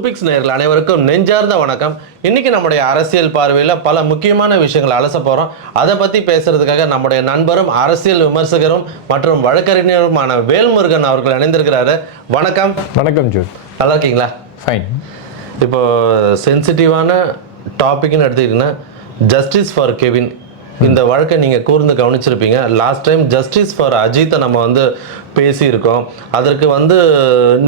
டூபிக்ஸ் நேயர்கள் அனைவருக்கும் நெஞ்சார்ந்த வணக்கம். இன்னைக்கு நம்முடைய அரசியல் பார்வையில் பல முக்கியமான விஷயங்களை அலச போகிறோம் அதை பற்றி பேசுறதுக்காக நம்முடைய நண்பரும் அரசியல் விமர்சகரும் மற்றும் வழக்கறிஞருமான வேல்முருகன் அவர்கள் இணைந்திருக்கிறாரு. வணக்கம். வணக்கம் ஜூட் நல்லா இருக்கீங்களா? ஃபைன் இப்போ சென்சிட்டிவான டாபிக்னு எடுத்துக்கிட்டிங்கன்னா ஜஸ்டிஸ் ஃபார் கெவின் இந்த வழக்கை நீங்கள் கூர்ந்து கவனிச்சிருப்பீங்க. லாஸ்ட் டைம் ஜஸ்டிஸ் ஃபார் அஜித்தை நம்ம வந்து பேசியிருக்கோம். அதற்கு வந்து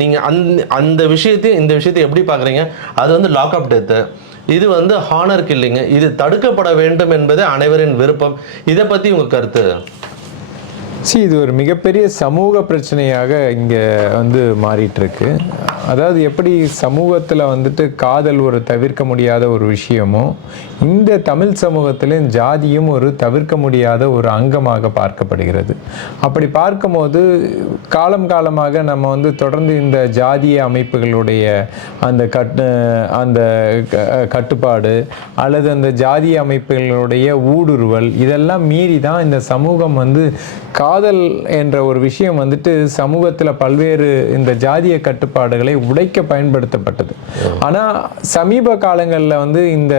நீங்கள் அந் அந்த விஷயத்தையும் இந்த விஷயத்தை எப்படி பார்க்குறீங்க? அது வந்து லாக்அப் டெத்து இது வந்து ஹானர் கில்லிங்கு இது தடுக்கப்பட வேண்டும் என்பதே அனைவரின் விருப்பம். இதை பற்றி உங்கள் கருத்து? சி இது ஒரு மிகப்பெரிய சமூக பிரச்சனையாக இங்கே வந்து மாறிட்டுருக்கு. அதாவது எப்படி சமூகத்தில் வந்துட்டு காதல் ஒரு தவிர்க்க முடியாத ஒரு விஷயமோ இந்த தமிழ் சமூகத்திலும் ஜாதியும் ஒரு தவிர்க்க முடியாத ஒரு அங்கமாக பார்க்கப்படுகிறது. அப்படி பார்க்கும்போது காலம் காலமாக நம்ம வந்து தொடர்ந்து இந்த ஜாதிய அமைப்புகளுடைய அந்த கட்டு அந்த கட்டுப்பாடு அல்லது அந்த ஜாதிய அமைப்புகளுடைய ஊடுருவல் இதெல்லாம் மீறி தான் இந்த சமூகம் வந்து கா காதல் என்ற ஒரு விஷயம் வந்துட்டு சமூகத்தில் பல்வேறு இந்த ஜாதிய கட்டுப்பாடுகளை உடைக்க பயன்படுத்தப்பட்டது. ஆனால் சமீப காலங்களில் வந்து இந்த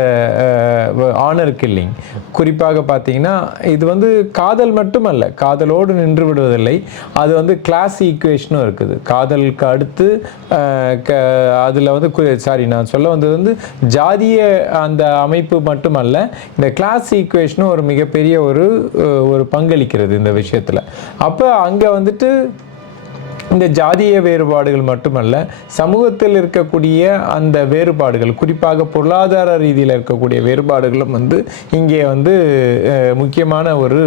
ஆனர் கில்லிங் குறிப்பாக பார்த்தீங்கன்னா இது வந்து காதல் மட்டுமல்ல காதலோடு நின்று விடுவதில்லை அது வந்து கிளாஸ் ஈக்குவேஷனும் இருக்குது. காதலுக்கு அடுத்து அதில் வந்து சாரி நான் சொல்ல வந்தது வந்து ஜாதிய அந்த அமைப்பு மட்டுமல்ல இந்த கிளாஸ் ஈக்குவேஷனும் ஒரு மிகப்பெரிய ஒரு ஒரு பங்களிக்கிறது இந்த விஷயத்தில். அப்போ அங்கே வந்துட்டு இந்த ஜாதிய வேறுபாடுகள் மட்டுமல்ல சமூகத்தில் இருக்கக்கூடிய அந்த வேறுபாடுகள் குறிப்பாக பொருளாதார ரீதியில் இருக்கக்கூடிய வேறுபாடுகளும் வந்து இங்கே வந்து முக்கியமான ஒரு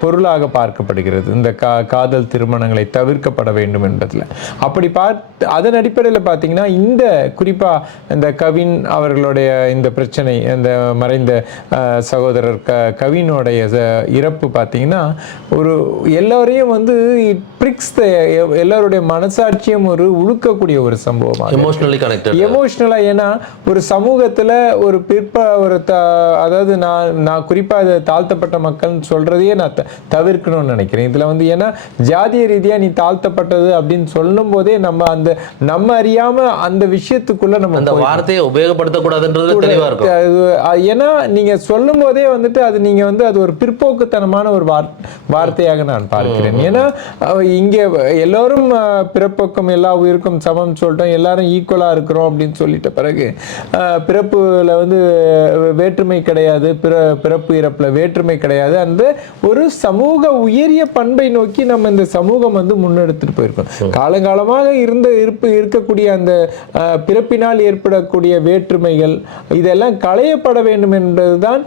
பொருளாக பார்க்கப்படுகிறது. இந்த கா காதல் திருமணங்களை தவிர்க்கப்பட வேண்டும் என்பதில். அப்படி பார்த்து அதன் அடிப்படையில் பார்த்தீங்கன்னா இந்த குறிப்பாக இந்த கவின் அவர்களுடைய இந்த பிரச்சனை இந்த மறைந்த சகோதரர் க கவினுடைய இறப்பு பார்த்தீங்கன்னா ஒரு எல்லோரையும் வந்து பிரிக்ஸ் எல்லாருடைய மனசாட்சியும் ஒரு உழுக்கக்கூடிய ஒரு சம்பவமாக எமோஷ்னலி கனெக்டட் ஏன்னா ஒரு சமூகத்துல ஒரு பிற்ப ஒரு த அதாவது நான் நான் குறிப்பா அது தாழ்த்தப்பட்ட மக்கள்னு சொல்றதையே நான் த- தவிர்க்கணும்னு நினைக்கிறேன். இதுல வந்து ஏன்னா ஜாதிய ரீதியா நீ தாழ்த்தப்பட்டது அப்படின்னு சொல்லும் போதே நம்ம அந்த நம்ம அறியாம அந்த விஷயத்துக்குள்ள நம்ம அந்த வார்த்தையை உபயோகப்படுத்தக்கூடாதுன்றது தெளிவாக இருக்கும். ஏன்னா நீங்க சொல்லும் போதே வந்துட்டு அது நீங்க வந்து அது ஒரு பிற்போக்குத்தனமான ஒரு வார் வார்த்தையாக நான் பார்க்கிறேன். ஏன்னா இங்க எல்லோரும் அஹ், பிறப்போக்கம் எல்லா உயிருக்கும் சமம் சொல்லிட்டோம். எல்லாரும் ஈக்குவலா இருக்கிறோம் அப்படின்னு சொல்லிட்ட பிறகு பிறப்புல வந்து வேற்றுமை கிடையாது. பிற பிறப்பு இறப்புல வேற்றுமை கிடையாது. அந்த ஒரு சமூக உயரிய பண்பை நோக்கி நம்ம இந்த சமூகம் வந்து முன்னெடுத்துட்டு போயிருக்கோம். காலங்காலமாக இருந்த இருப்பு இருக்கக்கூடிய அந்த பிறப்பினால் ஏற்படக்கூடிய வேற்றுமைகள் இதெல்லாம் களையப்பட வேண்டும் என்பதுதான்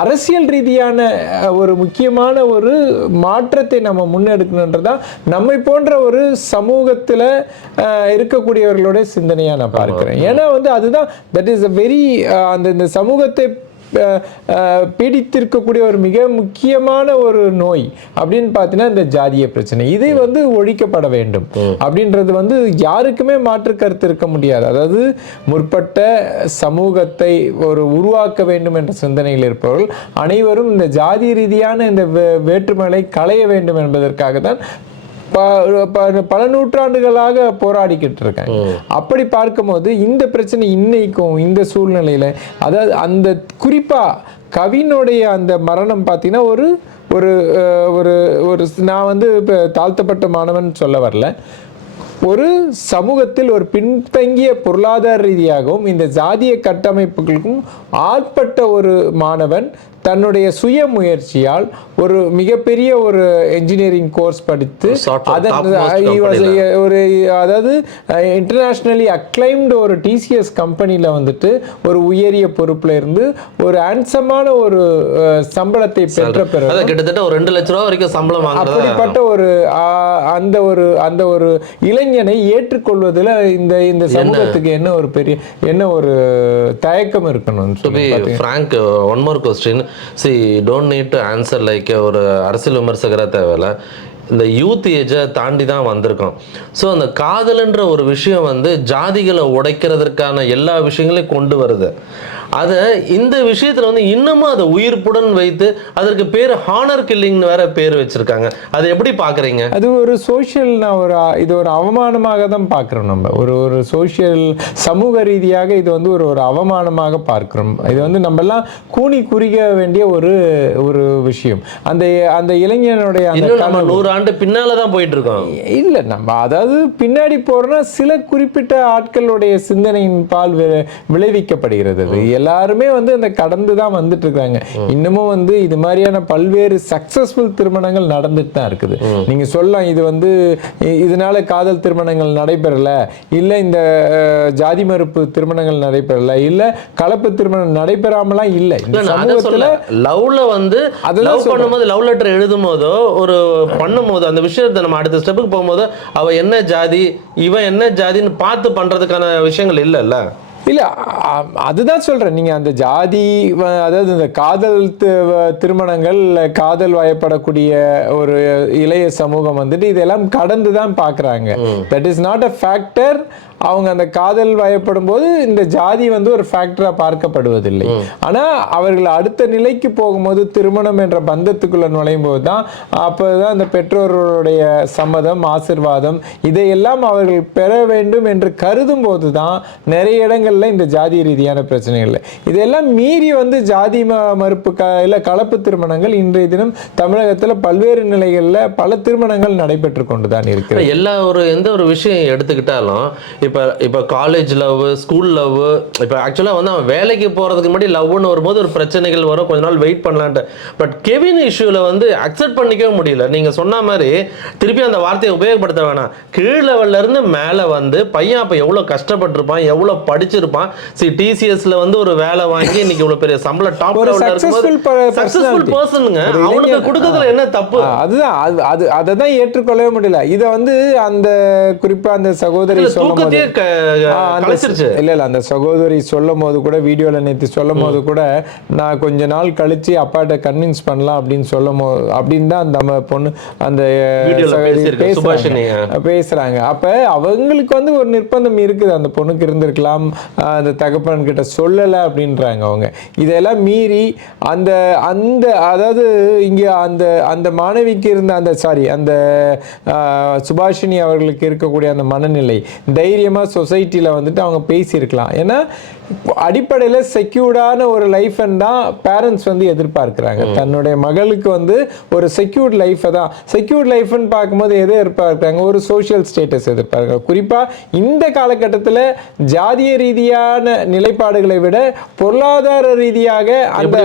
அரசியல் ரீதியான ஒரு முக்கியமான ஒரு மாற்றத்தை நம்ம முன்னெடுக்கணுன்றதான் நம்மை போன்ற ஒரு சமூகத்தில் இருக்கக்கூடியவர்களுடைய சிந்தனையா நான் பார்க்கிறேன். ஏன்னா வந்து அதுதான் தட் இஸ் அ வெரி அந்த இந்த சமூகத்தை பீடித்திருக்கக்கூடிய ஒரு மிக முக்கியமான ஒரு நோய் அப்படின்னு பார்த்தீங்கன்னா இந்த ஜாதிய பிரச்சனை. இது வந்து ஒழிக்கப்பட வேண்டும் அப்படின்றது வந்து யாருக்குமே மாற்று கருத்து இருக்க முடியாது. அதாவது முற்பட்ட சமூகத்தை ஒரு உருவாக்க வேண்டும் என்ற சிந்தனையில் இருப்பவர்கள் அனைவரும் இந்த ஜாதி ரீதியான இந்த வேற்றுமைகளை களைய வேண்டும் என்பதற்காக தான் பல நூற்றாண்டுகளாக போராடிக்கிட்டு இருக்காங்க அப்படி பார்க்கும்போது இந்த பிரச்சனை இன்னைக்கும் இந்த சூழ்நிலையில அதாவது அந்த குறிப்பா கவினுடைய அந்த மரணம் பார்த்தீங்கன்னா ஒரு ஒரு ஒரு ஒரு நான் வந்து இப்போ தாழ்த்தப்பட்ட மாணவன் சொல்ல வரல. ஒரு சமூகத்தில் ஒரு பின்தங்கிய பொருளாதார ரீதியாகவும் இந்த ஜாதிய கட்டமைப்புகளுக்கும் ஆட்பட்ட ஒரு மாணவன் தன்னுடைய சுய முயற்சியால் ஒரு மிகப்பெரிய ஒரு என்ஜினியரிங் கோர்ஸ் படித்து ஒரு அதாவது இன்டர்நேஷ்னலி அக்ளைம்டு ஒரு டிசிஎஸ் கம்பெனியில் வந்துட்டு ஒரு உயரிய பொறுப்புல இருந்து ஒரு ஹேண்ட்ஸமான ஒரு சம்பளத்தை பெற்ற பிறகு கிட்டத்தட்ட ஒரு ரெண்டு லட்ச ரூபா வரைக்கும் சம்பளம் அப்படிப்பட்ட ஒரு அந்த ஒரு அந்த ஒரு இளைஞனை ஏற்றுக்கொள்வதில் இந்த இந்த சமூகத்துக்கு என்ன ஒரு பெரிய என்ன ஒரு தயக்கம் frank one more question see don't need to answer like ஒரு அரசியல் விமர்சகராக தேவையில்லை. இந்த யூத் ஏஜை தாண்டி தான் வந்திருக்கோம். ஸோ அந்த காதல்ன்ற ஒரு விஷயம் வந்து ஜாதிகளை உடைக்கிறதுக்கான எல்லா விஷயங்களையும் கொண்டு வருது. அதை இந்த விஷயத்துல வந்து இன்னமும் அதை உயிர்ப்புடன் வைத்து அதற்கு பேர் ஹானர் கில்லிங்னு வேற பேர் வச்சிருக்காங்க. அதை எப்படி பாக்குறீங்க அது ஒரு சோஷியல் நான் ஒரு இது ஒரு அவமானமாக தான் பார்க்குறோம் நம்ம. ஒரு ஒரு சோஷியல் சமூக ரீதியாக இது வந்து ஒரு ஒரு அவமானமாக பார்க்கிறோம். இது வந்து நம்மெல்லாம் கூனி குறிக்க வேண்டிய ஒரு ஒரு விஷயம். அந்த அந்த இளைஞனுடைய அந்த நூறு ஆண்டு பின்னாலதான் போயிட்டு இருக்கோம். இல்ல நம்ம அதாவது பின்னாடி போறோம்னா சில குறிப்பிட்ட ஆட்களுடைய சிந்தனையின் பால் விளைவிக்கப்படுகிறது. அது எல்லாருமே வந்து அந்த கடந்து தான் வந்துட்டு இருக்காங்க இன்னமும் வந்து இது மாதிரியான பல்வேறு சக்சஸ்ஃபுல் திருமணங்கள் நடந்துட்டு தான் இருக்குது. நீங்க சொல்லலாம் இது வந்து இதனால காதல் திருமணங்கள் நடைபெறல இல்ல இந்த ஜாதி மறுப்பு திருமணங்கள் நடைபெறல இல்ல கலப்பு திருமணம் நடைபெறாமலாம் இல்ல. சமூகத்துல லவ்ல வந்து லவ். பண்ணும்போது லவ் லெட்டர் எழுதும் போதோ ஒரு பண்ணும்போது அந்த விஷயத்தை நம்ம அடுத்த ஸ்டெப்புக்கு போகும்போது அவ என்ன ஜாதி இவன் என்ன ஜாதின்னு பார்த்து பண்றதுக்கான விஷயங்கள் இல்லைல்ல. இல்ல அதுதான் சொல்றேன். நீங்க அந்த ஜாதி அதாவது இந்த காதல் திருமணங்கள் காதல் வயப்படக்கூடிய ஒரு இளைய சமூகம் வந்துட்டு இதெல்லாம் கடந்து தான் பாக்குறாங்க that is not a factor அவங்க அந்த காதல் வயப்படும் போது இந்த ஜாதி வந்து ஒரு ஃபேக்டரா பார்க்கப்படுவதில்லை. ஆனா அவர்கள் அடுத்த நிலைக்கு போகும்போது திருமணம் என்ற பந்தத்துக்குள்ள நுழையும் போது தான் அப்போதான் அந்த பெற்றோர்களுடைய சம்மதம் ஆசிர்வாதம் இதையெல்லாம் அவர்கள் பெற வேண்டும் என்று கருதும் போது தான் நிறைய இடங்கள்ல இந்த ஜாதி ரீதியான பிரச்சனைகள் இதெல்லாம் மீறி வந்து ஜாதி ம மறுப்பு க இல்லை கலப்பு திருமணங்கள் இன்றைய தினம் தமிழகத்தில் பல்வேறு நிலைகளில் பல திருமணங்கள் நடைபெற்று கொண்டு தான் இருக்கிறது எல்லா ஒரு எந்த ஒரு விஷயம் எடுத்துக்கிட்டாலும் இப்போ இப்போ காலேஜ் லவ் ஸ்கூல் லவ் இப்போ ஆக்சுவலாக வந்து அவன் வேலைக்கு போகிறதுக்கு முன்னாடி லவ்னு வரும்போது ஒரு பிரச்சனைகள் வரும் கொஞ்ச நாள் வெயிட் பண்ணலான்ட்டு. பட் கெவின் இஷ்யூவில் வந்து அக்செப்ட் பண்ணிக்கவே முடியல. நீங்கள் சொன்ன மாதிரி திருப்பி அந்த வார்த்தையை உபயோகப்படுத்த வேணாம். கீழ் லெவல்லேருந்து மேலே வந்து பையன் அப்போ எவ்வளோ கஷ்டப்பட்டிருப்பான் எவ்வளோ படிச்சிருப்பான் சி டிசிஎஸ்ல வந்து ஒரு வேலை வாங்கி இன்னைக்கு இவ்வளோ பெரிய சம்பளம் டாப் personality. பர்சனுங்க அவனுக்கு கொடுக்கறதுல என்ன தப்பு? அதுதான். அது அது தான் ஏற்றுக்கொள்ளவே முடியல. இதை வந்து அந்த குறிப்பா அந்த சகோதரி சொல்லும் இல்ல இல்ல அந்த சகோதரி சொல்லும் போது கூட வீடியோல நேத்து சொல்லும் போது கூட நான் கொஞ்ச நாள் கழிச்சு அப்பாட்ட கன்வின்ஸ் பண்ணலாம் அப்படின்னு சொல்லும் போது அப்படின்னு தான் அந்த பொண்ணு அந்த பேசுறாங்க. அப்ப அவங்களுக்கு வந்து ஒரு நிர்பந்தம் இருக்குது. அந்த பொண்ணுக்கு இருந்திருக்கலாம். அந்த தகப்பன் கிட்ட சொல்லல அப்படின்றாங்க அவங்க. இதெல்லாம் மீறி அந்த அந்த அதாவது இங்க அந்த அந்த மாணவிக்கு இருந்த அந்த சாரி அந்த சுபாஷினி அவர்களுக்கு இருக்கக்கூடிய அந்த மனநிலை தைரியமா சொசைட்டில வந்துட்டு அவங்க பேசியிருக்கலாம். ஏன்னா அடிப்படையில செக்யூர்டான ஒரு லைஃப் தான் பேரண்ட்ஸ் வந்து எதிர்பார்க்கிறாங்க. தன்னுடைய மகளுக்கு வந்து ஒரு செக்யூர்ட் லைஃப்பை தான். செக்யூர்ட் லைஃப்னு பார்க்கும்போது எதை எதிர்பார்க்குறாங்க? ஒரு சோஷியல் ஸ்டேட்டஸ் எதிர்பார்க்குறாங்க. குறிப்பா இந்த காலகட்டத்தில் ஜாதிய ரீதியான நிலைப்பாடுகளை விட பொருளாதார ரீதியாக அந்த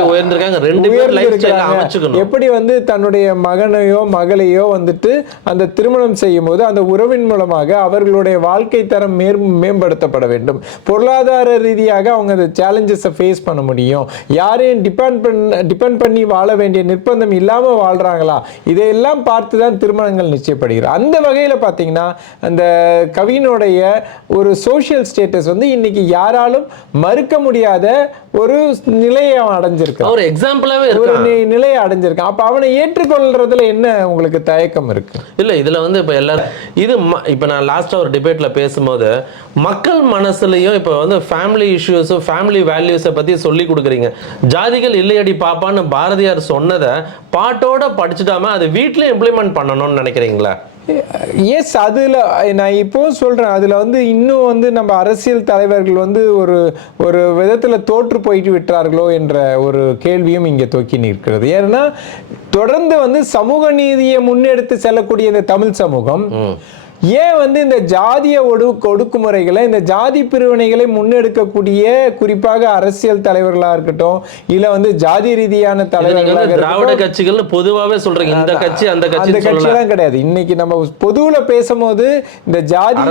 எப்படி வந்து தன்னுடைய மகனையோ மகளையோ வந்துட்டு அந்த திருமணம் செய்யும் போது அந்த உறவின் மூலமாக அவர்களுடைய வாழ்க்கை தரம் மேற் மேம்படுத்தப்பட வேண்டும். பொருளாதார ரீதியாக அவங்க அந்த சேலஞ்சஸை ஃபேஸ் பண்ண முடியும். யாரையும் டிபெண்ட் பண்ண டிபெண்ட் பண்ணி வாழ வேண்டிய நிர்பந்தம் இல்லாம வாழ்றாங்களா? இதையெல்லாம் பார்த்து தான் திருமணங்கள் நிச்சயப்படுகிறது. அந்த வகையில பார்த்தீங்கன்னா அந்த கவினுடைய ஒரு சோஷியல் ஸ்டேட்டஸ் வந்து இன்னைக்கு யாராலும் மறுக்க முடியாத ஒரு நிலையை அவன் அடைஞ்சிருக்கான். ஒரு எக்ஸாம்பிளாவே ஒரு நிலையை அடைஞ்சிருக்கான். அப்ப அவனை ஏற்றுக்கொள்றதுல என்ன உங்களுக்கு தயக்கம் இருக்கு? இல்ல இதுல வந்து இப்ப எல்லாரும் இது இப்ப நான் லாஸ்டா ஒரு டிபேட்ல பேசும்போது மக்கள் மனசுலயும் இப்ப வந்து ஃபேமிலி இஷ்யூஸ் ஃபேமிலி வேல்யூஸை பத்தி சொல்லி கொடுக்குறீங்க. ஜாதிகள் இல்லையடி பாப்பான்னு பாரதியார் சொன்னதை பாட்டோட படிச்சுட்டாம அதை வீட்ல இம்ப்ளிமெண்ட் பண்ணணும்னு நினைக்கிறீங்களா? எஸ் அதில் நான் இப்போவும் சொல்கிறேன் அதில் வந்து இன்னும் வந்து நம்ம அரசியல் தலைவர்கள் வந்து ஒரு ஒரு விதத்தில் தோற்று போயிட்டு விட்டார்களோ என்ற ஒரு கேள்வியும் இங்கே தொக்கி நிற்கிறது. ஏன்னா தொடர்ந்து வந்து சமூக நீதியை முன்னெடுத்து செல்லக்கூடிய இந்த தமிழ் சமூகம் ஏன் வந்து இந்த ஜாதிய ஒடு ஒடுக்குமுறைகளை இந்த ஜாதி பிரிவினைகளை முன்னெடுக்கக்கூடிய குறிப்பாக அரசியல் தலைவர்களா இருக்கட்டும் இல்ல வந்து ஜாதி ரீதியான தலைவர்களாக திராவிட கட்சிகள்னு பொதுவாவே சொல்றீங்க. இந்த கட்சி அந்த அந்த கட்சி சொல்லலாம் கட்சியெல்லாம் கிடையாது. இன்னைக்கு நம்ம பொதுவுல பேசும்போது இந்த ஜாதி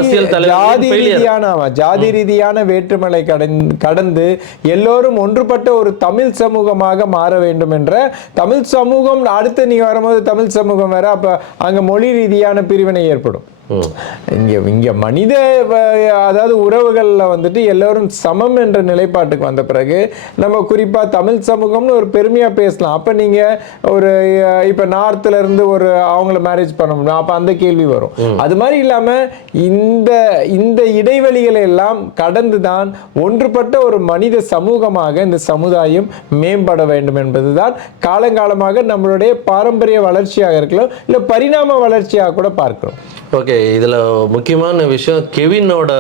ஜாதி. ரீதியான ஜாதி ரீதியான வேற்றுமலை கடந்து கடந்து எல்லோரும் ஒன்றுபட்ட ஒரு தமிழ் சமூகமாக மாற வேண்டும் என்ற தமிழ் சமூகம் அடுத்து நீ வரும்போது தமிழ் சமூகம் வேற அப்ப அங்க மொழி ரீதியான பிரிவினை ஏற்படும். இங்க இங்க மனித அதாவது உறவுகள்ல வந்துட்டு எல்லோரும் சமம் என்ற நிலைப்பாட்டுக்கு வந்த பிறகு நம்ம குறிப்பா தமிழ் சமூகம்னு ஒரு பெருமையா பேசலாம். அப்ப நீங்க ஒரு இப்ப நார்த்ல இருந்து ஒரு அவங்கள மேரேஜ் பண்ண முடியும். அப்ப அந்த கேள்வி வரும். அது மாதிரி இல்லாம இந்த இந்த இடைவெளிகளை எல்லாம் கடந்து தான் ஒன்றுபட்ட ஒரு மனித சமூகமாக இந்த சமுதாயம் மேம்பட வேண்டும் என்பதுதான் காலங்காலமாக நம்மளுடைய பாரம்பரிய வளர்ச்சியாக இருக்கலாம் இல்ல பரிணாம வளர்ச்சியாக கூட பார்க்கிறோம். ஓகே இதில் முக்கியமான விஷயம் கெவினோட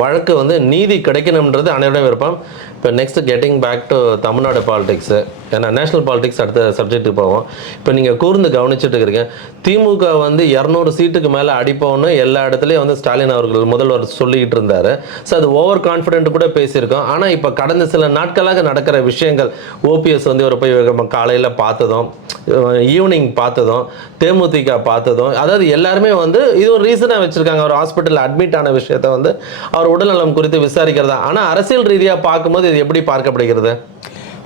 வழக்கு வந்து நீதி கிடைக்கணுன்றது அனைவரும் விருப்பம். இப்போ next getting back to Tamil Nadu politics ஏன்னா நேஷனல் பாலிடிக்ஸ் அடுத்த சப்ஜெக்ட்டுக்கு போவோம். இப்போ நீங்கள் கூர்ந்து கவனிச்சுட்டு இருக்கிறீங்க திமுக வந்து இரநூறு சீட்டுக்கு மேலே அடிப்போம்னு எல்லா இடத்துலையும் வந்து ஸ்டாலின் அவர்கள் முதல்வர் சொல்லிக்கிட்டு இருந்தார். ஸோ அது ஓவர் கான்ஃபிடென்ட் கூட பேசியிருக்கோம். ஆனால் இப்போ கடந்த சில நாட்களாக நடக்கிற விஷயங்கள் ஓபிஎஸ் வந்து ஒரு போய் காலையில் பார்த்ததும் ஈவினிங் பார்த்ததும் தேமுதிக பார்த்ததும் அதாவது எல்லாருமே வந்து இது ஒரு ரீசனாக வச்சுருக்காங்க. அவர் ஹாஸ்பிட்டலில் அட்மிட் ஆன விஷயத்த வந்து அவர் உடல்நலம் குறித்து விசாரிக்கிறதா. ஆனால் அரசியல் ரீதியாக பார்க்கும்போது இது எப்படி பார்க்கப்படுகிறது?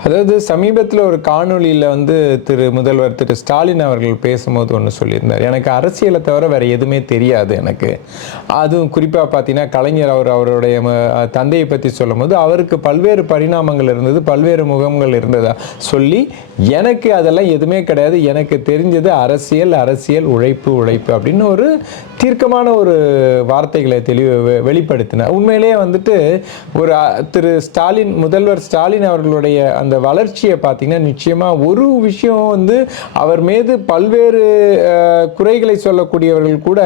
அதாவது சமீபத்தில் ஒரு காணொலியில் வந்து திரு முதல்வர் திரு ஸ்டாலின் அவர்கள் பேசும்போது ஒன்று சொல்லியிருந்தார். எனக்கு அரசியலை தவிர வேறு எதுவுமே தெரியாது எனக்கு. அதுவும் குறிப்பாக பார்த்தீங்கன்னா கலைஞர் அவர் அவருடைய தந்தையை பற்றி சொல்லும்போது அவருக்கு பல்வேறு பரிணாமங்கள் இருந்தது பல்வேறு முகங்கள் இருந்ததா சொல்லி எனக்கு அதெல்லாம் எதுவுமே கிடையாது. எனக்கு தெரிஞ்சது அரசியல் அரசியல் உழைப்பு உழைப்பு அப்படின்னு ஒரு தீர்க்கமான ஒரு வார்த்தைகளை தெளிவு வெ- வெளிப்படுத்தினார். உண்மையிலேயே வந்துட்டு ஒரு திரு ஸ்டாலின் முதல்வர் ஸ்டாலின் அவர்களுடைய அந்த வளர்ச்சியை பார்த்தீங்கன்னா நிச்சயமா ஒரு விஷயம் வந்து அவர் மீது பல்வேறு குறைகளை சொல்லக்கூடியவர்கள் கூட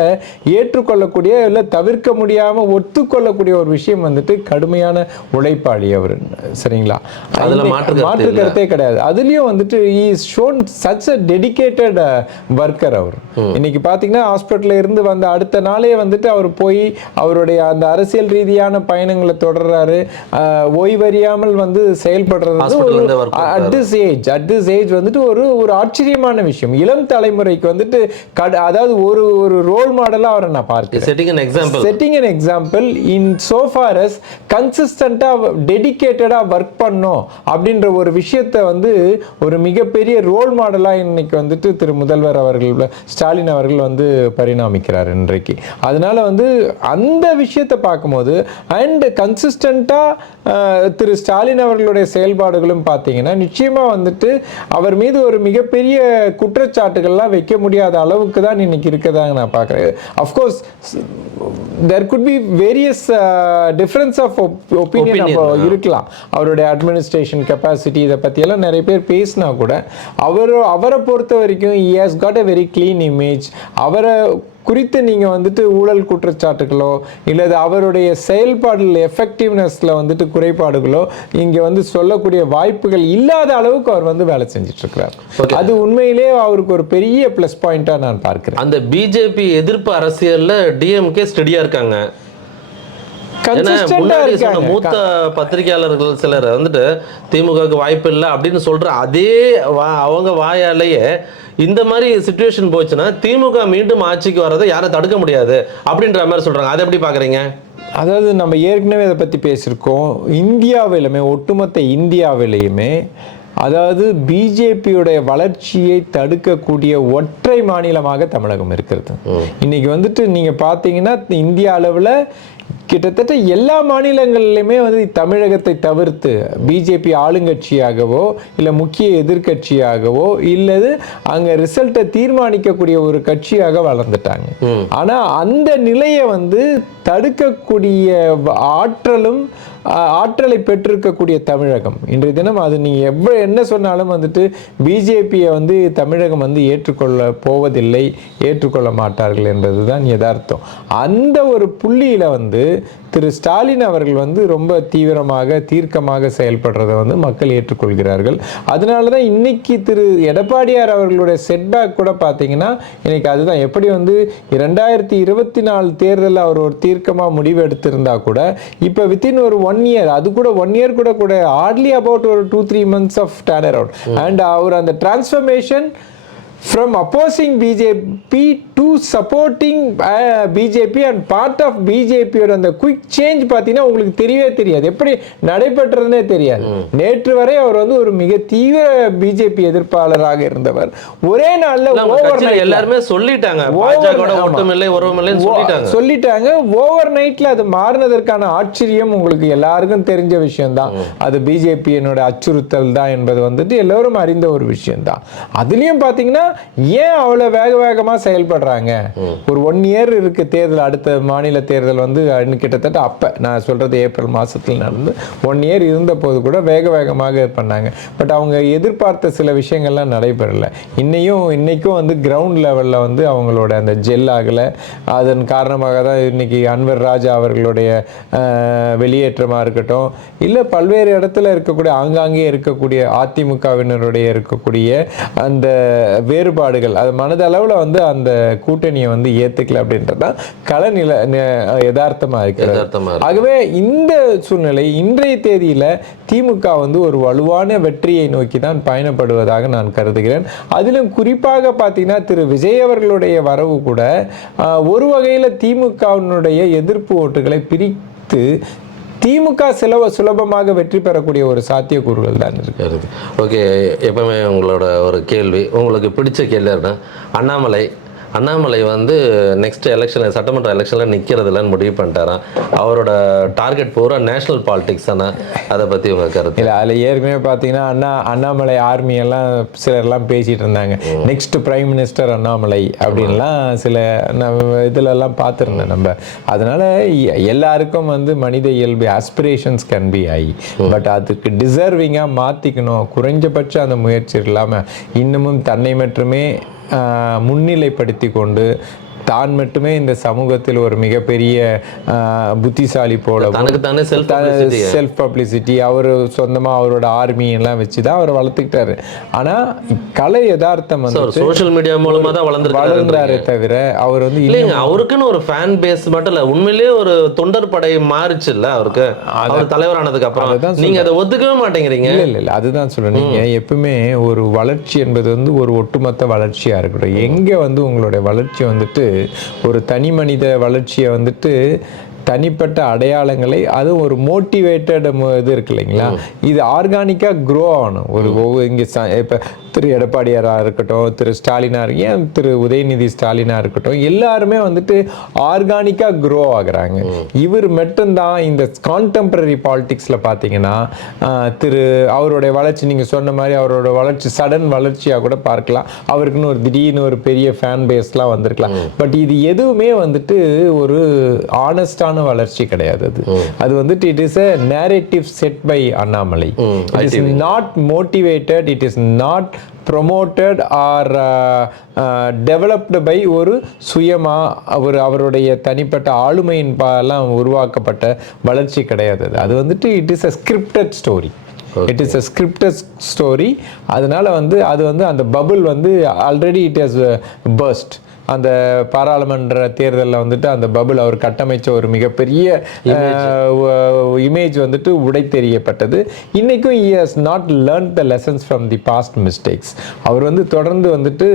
ஏற்றுக்கொள்ளக்கூடிய இல்லை தவிர்க்க முடியாம ஒத்துக்கொள்ளக்கூடிய ஒரு விஷயம் வந்துட்டு கடுமையான உழைப்பாளி அவர். சரிங்களா? அதுல மாற்று கருத்து மாற்று இல்ல. கருத்தே கிடையாது. அதுலயும் வந்துட்டு is shown such a dedicated worker அவர் இன்னைக்கு பாத்தீங்கன்னா ஹாஸ்பிட்டல்ல இருந்து வந்த அடுத்த நாளே வந்துட்டு அவர் போய் அவருடைய அந்த அரசியல் ரீதியான பயணங்களை தொடர்றாரு. ஓய்வறியாமல் வந்து செயல்படுறது ஒரு. At this age at this age வந்துட்டு ஒரு ஒரு ஆச்சரியமான விஷயம். இளம் தலைமுறைக்கு வந்துட்டு அதாவது ஒரு ஒரு ரோல் மாடலா அவரை நான் பார்க்கிறேன். Setting example setting an example in far as கன்சிஸ்டண்ட்டாக டெடிகேட்டடாக ஒர்க் பண்ணோம் அப்படின்ற ஒரு விஷயத்தை வந்து ஒரு மிகப்பெரிய ரோல் மாடலாக இன்னைக்கு வந்துட்டு திரு முதல்வர் அவர்கள் ஸ்டாலின் அவர்கள் வந்து பரிணாமிக்கிறார் இன்றைக்கு. அதனால வந்து அந்த விஷயத்தை பார்க்கும்போது அண்ட் கன்சிஸ்டண்ட்டாக திரு ஸ்டாலின் அவர்களுடைய செயல்பாடுகளும் பார்த்தீங்கன்னா நிச்சயமா வந்துட்டு அவர் மீது ஒரு மிகப்பெரிய குற்றச்சாட்டுகள்லாம் வைக்க முடியாத அளவுக்கு தான் இன்னைக்கு இருக்கதாங்க நான் பார்க்குறேன். Of course there could be various difference of opinion Opinion, இருக்கலாம். அவருடைய அட்மினிஸ்ட்ரேஷன் கெப்பாசிட்டி இதை பற்றியெல்லாம் நிறைய பேர் பேசினா கூட அவர் அவரை பொறுத்த வரைக்கும் he has got a very clean image அவரை குறித்து நீங்கள் வந்துட்டு ஊழல் குற்றச்சாட்டுகளோ இல்லது அவருடைய செயல்பாடில் எஃபெக்டிவ்னஸில் வந்துட்டு குறைபாடுகளோ இங்கே வந்து சொல்லக்கூடிய வாய்ப்புகள் இல்லாத அளவுக்கு அவர் வந்து வேலை செஞ்சுட்டு இருக்கிறார் அது உண்மையிலேயே அவருக்கு ஒரு பெரிய ப்ளஸ் பாயிண்ட்டாக நான் பார்க்கிறேன். அந்த பிஜேபி எதிர்ப்பு அரசியல்ல டிஎம்கே ஸ்டெடியா இருக்காங்க. முன்னாடி சொன்ன மூத்த பத்திரிகையாளர்கள் சிலர் வந்துட்டு திமுகவுக்கு வாய்ப்பு இல்லை அப்படின்னு சொல்ற அதே அவங்க வாயாலேயே இந்த மாதிரி சுச்சுவேஷன் போச்சுன்னா திமுக மீண்டும் ஆட்சிக்கு வர்றதை யாரும் தடுக்க முடியாது அப்படின்ற மாதிரி சொல்றாங்க. அதை எப்படி பாக்குறீங்க? அதாவது நம்ம ஏற்கனவே இதை பற்றி பேசியிருக்கோம். இந்தியாவிலுமே ஒட்டுமொத்த இந்தியாவிலையுமே அதாவது பிஜேபியுடைய வளர்ச்சியை தடுக்கக்கூடிய ஒற்றை மாநிலமாக தமிழகம் இருக்கிறது. இன்னைக்கு வந்துட்டு நீங்க பார்த்தீங்கன்னா இந்திய அளவில் கிட்டத்தட்ட எல்லா மாநிலங்களிலுமே வந்து தமிழகத்தை தவிர்த்து பிஜேபி ஆளுங்கட்சியாகவோ இல்லை முக்கிய எதிர்க்கட்சியாகவோ இல்லது அங்க ரிசல்ட்டை தீர்மானிக்கக்கூடிய ஒரு கட்சியாக வளர்ந்துட்டாங்க. ஆனா அந்த நிலையை வந்து தடுக்கக்கூடிய ஆற்றலும் ஆற்றலை பெற்றிருக்கக்கூடிய தமிழகம். இன்றைய தினம் அது நீங்கள் எவ்வளோ என்ன சொன்னாலும் வந்துட்டு பிஜேபியை வந்து தமிழகம் வந்து ஏற்றுக்கொள்ள போவதில்லை ஏற்றுக்கொள்ள மாட்டார்கள் என்பது தான் யதார்த்தம். அந்த ஒரு புள்ளியில் வந்து திரு ஸ்டாலின் அவர்கள் வந்து ரொம்ப தீவிரமாக தீர்க்கமாக செயல்படுறதை வந்து மக்கள் ஏற்றுக்கொள்கிறார்கள். அதனால தான் இன்னைக்கு திரு எடப்பாடியார் அவர்களுடைய செட்பேக் கூட பார்த்தீங்கன்னா இன்னைக்கு அதுதான். எப்படி வந்து இரண்டாயிரத்தி இருபத்தி நாலு தேர்தலில் அவர் ஒரு தீர்க்கமாக முடிவு எடுத்திருந்தா கூட இப்போ வித்தின் ஒரு ஒன் இயர் அது கூட ஒன் இயர் கூட கூட ஹார்ட்லி அபவுட் ஒரு two three months of tenure out and அவர் அந்த transformation from opposing BJP to supporting uh, BJP and part of BJP யோட அந்த குயிக் சேஞ்ச் பார்த்தீங்கன்னா உங்களுக்கு தெரியவே தெரியாது. எப்படி நடைபெற்றதுனே தெரியாது. நேற்று வரை அவர் வந்து ஒரு மிக தீவிர பிஜேபி எதிர்ப்பாளராக இருந்தவர். ஒரே நாள்ல ஓவர் எல்லாருமே சொல்லிட்டாங்க. சொல்லிட்டாங்க. சொல்லிட்டாங்க. ஓவர் நைட்ல அது மாறினதற்கான ஆச்சரியம் உங்களுக்கு எல்லாருக்கும் தெரிஞ்ச விஷயம்தான். அது பிஜேபியினோட அச்சுறுத்தல் தான் என்பது வந்துட்டு எல்லோரும் அறிந்த ஒரு விஷயம்தான். அதுலயும் பாத்தீங்கன்னா ஏன் அவ்வளவு வேக வேகமா செயல்படுறாங்க? ஒரு ஒன் இயர் இருக்கு தேர்தல் அடுத்த மாநில தேர்தல் வந்து கிட்டத்தட்ட அப்ப நான் சொல்றது ஏப்ரல் மாசத்துல நடந்து ஒன் இயர் இருந்த போது கூட வேக வேகமாக பண்ணாங்க. பட் அவங்க எதிர்பார்த்த சில விஷயங்கள்லாம் நடைபெறல. இன்னையும் இன்னைக்கும் வந்து கிரவுண்ட் லெவல்ல வந்து அவங்களோட அந்த ஜெல் ஆகல. அதன் காரணமாக தான் இன்னைக்கு அன்வர் ராஜா அவர்களுடைய அஹ், வெளியேற்றமா இருக்கட்டும் இல்ல பல்வேறு இடத்துல இருக்கக்கூடிய ஆங்காங்கே இருக்கக்கூடிய அதிமுகவினருடைய இருக்கக்கூடிய அந்த வேறுபாடுகள். அது மனதளவுல வந்து அந்த கூட்டணியை வந்து ஏத்துக்கல அப்படின்றது தான் களநில ந- யதார்த்தமா இருக்கிறது. ஆகவே இந்த சூழ்நிலை இன்றைய தேதியில திமுக வந்து ஒரு வலுவான வெற்றியை நோக்கி தான் பயணப்படுவதாக நான் கருதுகிறேன். அதிலும் குறிப்பாக பார்த்தீங்கன்னா திரு விஜய் அவர்களுடைய வரவு கூட ஒரு வகையில் திமுகவினுடைய எதிர்ப்பு ஓட்டுகளை பிரித்து திமுக சிலவ சுலபமாக வெற்றி பெறக்கூடிய ஒரு சாத்தியக்கூறுகள் தான் இருக்குது ஓகே எப்பவுமே உங்களோட ஒரு கேள்வி உங்களுக்கு பிடிச்ச கேள்வி அண்ணாமலை அண்ணாமலை வந்து நெக்ஸ்ட் எலெக்ஷன் சட்டமன்ற எலெக்ஷனில் நிற்கிறது இல்லைன்னு முடிவு பண்ணிட்டாராம். அவரோட டார்கெட் பூரா நேஷனல் பாலிடிக்ஸ் தானே? அதை பற்றி உங்கள் கருத்து? இல்ல அதுல ஏற்கனவே பார்த்தீங்கன்னா அண்ணா அண்ணாமலை ஆர்மி எல்லாம் சிலர்லாம் பேசிட்டு இருந்தாங்க. நெக்ஸ்ட் பிரைம் மினிஸ்டர் அண்ணாமலை அப்படின்லாம் சில நம்ம இதுல எல்லாம் பார்த்துருந்தேன் நம்ம. அதனால எல்லாருக்கும் வந்து மனித இயல்பு aspirations can be high but அதுக்கு டிசர்விங்காக மாற்றிக்கணும் குறைஞ்சபட்சம் அந்த முயற்சி இல்லாமல் இன்னமும் தன்னை மட்டுமே முன்னிலைப்படுத்தி கொண்டு தான் மட்டுமே இந்த சமூகத்தில் ஒரு மிகப்பெரிய புத்திசாலி போல செல்ஃப் பப்ளிசிட்டி அவர் சொந்தமா அவரோட ஆர்மி எல்லாம் வச்சு தான் அவர் வளர்த்துக்கிட்டாரு. ஆனா கலை யதார்த்தம் வந்து சோஷியல் மீடியா மூலமா தான் வளர்ந்தாரே தவிர அவர் வந்து இல்லைங்க அவருக்குன்னு ஒரு ஃபேன் பேஸ் மட்டும் இல்ல உண்மையிலேயே ஒரு தொண்டர் படை மாறுச்சு இல்ல அவருக்கு. அவர் தலைவரானதுக்கு அப்புறம். நீங்க அதை ஒத்துக்கவே மாட்டேங்கிறீங்க. இல்ல இல்ல இல்ல அதுதான் சொல்றேன். நீங்க எப்பவுமே ஒரு வளர்ச்சி என்பது வந்து ஒரு ஒட்டுமொத்த வளர்ச்சியா இருக்கட்டும். எங்க வந்து உங்களுடைய வளர்ச்சி வந்துட்டு ஒரு தனி மனித வளர்ச்சியை வந்துட்டு தனிப்பட்ட அடையாளங்களை அது ஒரு மோட்டிவேட்டட் இது இருக்கு இல்லைங்களா? இது ஆர்கானிக்கா க்ரோ ஆகணும். ஒரு ஒவ்வொரு இங்க இப்ப திரு எடப்பாடியாரா இருக்கட்டும் திரு ஸ்டாலினா ஏன் திரு உதயநிதி ஸ்டாலினா இருக்கட்டும் எல்லாருமே வந்துட்டு ஆர்கானிக்கா க்ரோ ஆகுறாங்க. இவர் மட்டும்தான் இந்த கான்டெம்பரரி பாலிடிக்ஸ்ல பாத்தீங்கன்னா ஆஹ், திரு அவருடைய வளர்ச்சி நீங்க சொன்ன மாதிரி அவரோட வளர்ச்சி சடன் வளர்ச்சியா கூட பார்க்கலாம். அவருக்குன்னு ஒரு திடீர்னு ஒரு பெரிய ஃபேன் பேஸ்லாம் வந்திருக்கலாம். பட் இது எதுவுமே வந்துட்டு ஒரு ஆனஸ்டான வளர்ச்சி கிடையாது அது. அது வந்துட்டு it is a narrative set by Annamalai it is not motivated it is not promoted or developed by ஒரு சுயமா அவர் அவருடைய தனிப்பட்ட ஆளுமையின் பாலாம் உருவாக்கப்பட்ட வளர்ச்சி கிடையாது அது. அது வந்துட்டு it is a scripted story it is a scripted story அதனால வந்து அது வந்து அந்த பபுள் வந்து ஆல்ரெடி இட் ஹஸ் பர்ஸ்ட் அந்த பாராளுமன்ற தேர்தலில் வந்துட்டு அந்த பபுள் அவர் கட்டமைச்ச ஒரு மிகப்பெரிய இமேஜ் வந்துட்டு உடைத்தெறியப்பட்டது. இன்னைக்கும் he has not learned the lessons from the past mistakes. அவர் வந்து தொடர்ந்து வந்துட்டு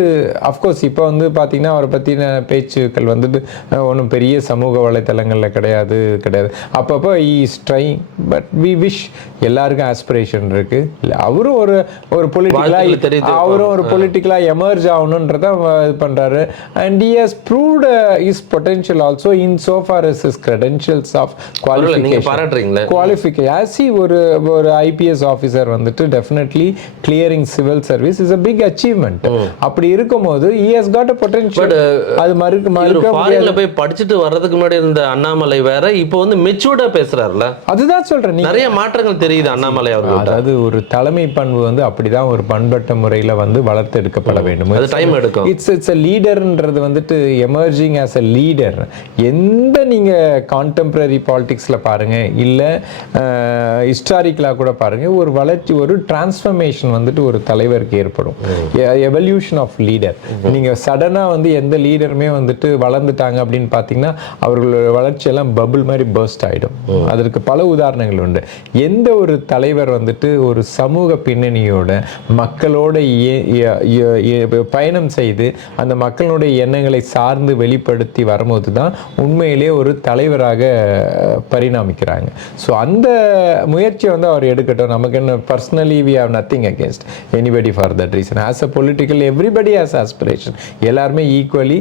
அஃப்கோர்ஸ் இப்போ வந்து பார்த்தீங்கன்னா அவரை பற்றின பேச்சுக்கள் வந்துட்டு ஒன்றும் பெரிய சமூக வலைத்தளங்களில் கிடையாது கிடையாது. அப்பப்போ is trying but we wish எல்லாருக்கும் ஆஸ்பிரேஷன் இருக்கு. இல்லை அவரும் ஒரு ஒரு பொலிட்டிக்கலாக அவரும் ஒரு பொலிட்டிக்கலாக எமர்ஜ் ஆகணுன்றத இது பண்றாரு. And he has proved uh, his potential also in so far as his credentials of qualification. ஒரு ஒரு ஐபிஎஸ் ஆஃபீஸர் வந்துட்டு definitely clearing civil service is a big achievement அப்படி இருக்கும்போது he has got a potential. அது மறுக்க மறுக்க ஃபாரின்ல போய் படிச்சுட்டு வர்றதுக்கு முன்னாடி இருந்த அண்ணாமலை வேற இப்போ வந்து மெச்சூர்டா பேசுறாருல? அதுதான் சொல்றேன் நிறைய மாற்றங்கள் தெரியுது அண்ணாமலை அவர்கள் அதாவது ஒரு தலைமை பண்பு வந்து அப்படிதான் ஒரு பண்பட்ட முறையில வந்து வளர்த்தெடுக்கப்பட வேண்டும். அது time எடுக்கும். இட்ஸ் இட்ஸ் அ லீடர்ன்றது வர்றது வந்துட்டு எமர்ஜிங் ஆஸ் அ லீடர் எந்த நீங்கள் கான்டெம்பரரி பாலிடிக்ஸில் பாருங்கள் இல்லை ஹிஸ்டாரிக்கலாக கூட பாருங்கள் ஒரு வளர்ச்சி ஒரு டிரான்ஸ்ஃபர்மேஷன் வந்துட்டு ஒரு தலைவருக்கு ஏற்படும். எவல்யூஷன் ஆஃப் லீடர் நீங்கள் சடனாக வந்து எந்த லீடருமே வந்துட்டு வளர்ந்துட்டாங்க அப்படின்னு பார்த்தீங்கன்னா அவர்களோட வளர்ச்சியெல்லாம் பபுள் மாதிரி பர்ஸ்ட் ஆகிடும் அதற்கு பல உதாரணங்கள் உண்டு. எந்த ஒரு தலைவர் வந்துட்டு ஒரு சமூக பின்னணியோட மக்களோட பயணம் செய்து அந்த மக்களுடைய எண்ணங்களை சார்ந்து வெளிப்படுத்தி வரும்போது தான் உண்மையிலே ஒரு தலைவராக பரிணாமிக்கிறாங்க. ஸோ அந்த முயற்சியை வந்து அவர் எடுக்கட்டும். நமக்கு என்ன personally we have nothing against anybody for that reason as a political everybody has aspiration எல்லாருமே ஈக்குவலி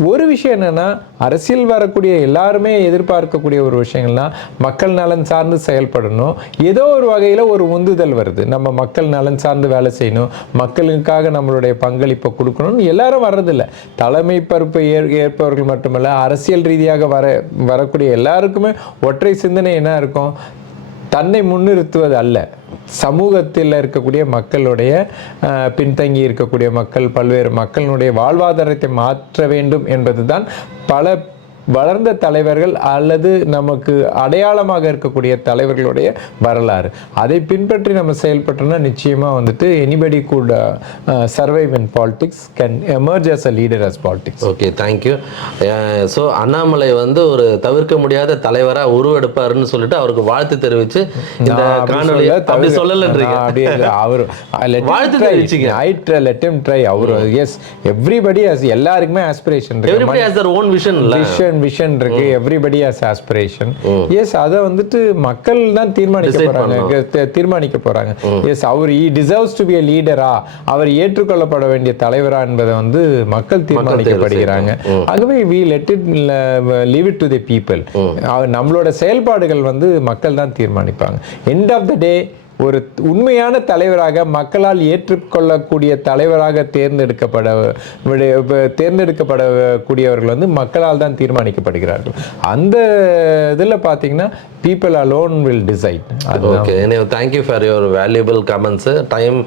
ஒரு விஷயம் என்னென்னா அரசியல் வரக்கூடிய எல்லாருமே எதிர்பார்க்கக்கூடிய ஒரு விஷயங்கள்னா மக்கள் நலன் சார்ந்து செயல்படணும். ஏதோ ஒரு வகையில் ஒரு உந்துதல் வருது. நம்ம மக்கள் நலன் சார்ந்து வேலை செய்யணும். மக்களுக்காக நம்மளுடைய பங்களிப்பை கொடுக்கணும்னு எல்லாரும் வர்றதில்ல. தலைமை பருப்பு ஏற் ஏற்பவர்கள் மட்டுமல்ல அரசியல் ரீதியாக வர வரக்கூடிய எல்லாருக்குமே ஒற்றை சிந்தனை என்ன இருக்கும்? தன்னை முன்னிறுத்துவது அல்ல. சமூகத்தில் இருக்கக்கூடிய மக்களுடைய பின்தங்கி இருக்கக்கூடிய மக்கள் பல்வேறு மக்களுடைய வாழ்வாதாரத்தை மாற்ற வேண்டும் என்பதுதான் பல வளர்ந்த தலைவர்கள் அல்லது நமக்கு அடையாளமாக இருக்கக்கூடிய தலைவர்களுடைய வரலாறு. அதை பின்பற்றி நம்ம செயல்பட்டோம்னா நிச்சயமா வந்துட்டு எனிபடி கூட survive in politics can emerge as a leader as politics okay thank you so Annamalai வந்து ஒரு தவிர்க்க முடியாத தலைவரா உருவெடுப்பாருன்னு சொல்லிட்டு அவருக்கு வாழ்த்து தெரிவிச்சு இந்த காணொலி அப்படி சொல்லலன்றீங்க. வாழ்த்து தெரிவிச்சீங்க. அவர் எஸ் எவ்ரிபடி எல்லாருக்குமே aspiration everybody has their own vision இல்ல விஷன் விஷன் இருக்கு எவ்ரிபடி ஹாஸ் ஆஸ்பிரேஷன் எஸ் அதை வந்துட்டு மக்கள் தான் தீர்மானிக்க போறாங்க. தீர்மானிக்க போறாங்க. Yes our he deserves to be a லீடரா அவர் ஏற்றுக்கொள்ளப்பட வேண்டிய தலைவரா என்பதை வந்து மக்கள் தீர்மானிக்கப்படுகிறாங்க. ஆகவே we let it leave it to the people நம்மளோட செயல்பாடுகள் வந்து மக்கள் தான் தீர்மானிப்பாங்க. எண்ட் ஆஃப் த டே ஒரு உண்மையான தலைவராக மக்களால் ஏற்றுக்கொள்ளக்கூடிய தலைவராக தேர்ந்தெடுக்கப்பட தேர்ந்தெடுக்கப்படக்கூடியவர்கள் வந்து மக்களால் தான் தீர்மானிக்கப்படுகிறார்கள். அந்த இதில் பார்த்தீங்கன்னா people alone will decide okay thank you for your valuable comments time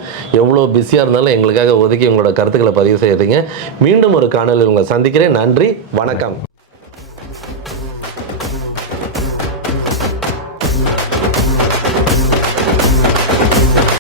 எவ்வளோ பிஸியாக இருந்தாலும் எங்களுக்காக ஒதுக்கி உங்களோட கருத்துக்களை பதிவு செய்யறீங்க மீண்டும் ஒரு காணொலி உங்களை சந்திக்கிறேன். நன்றி வணக்கம்.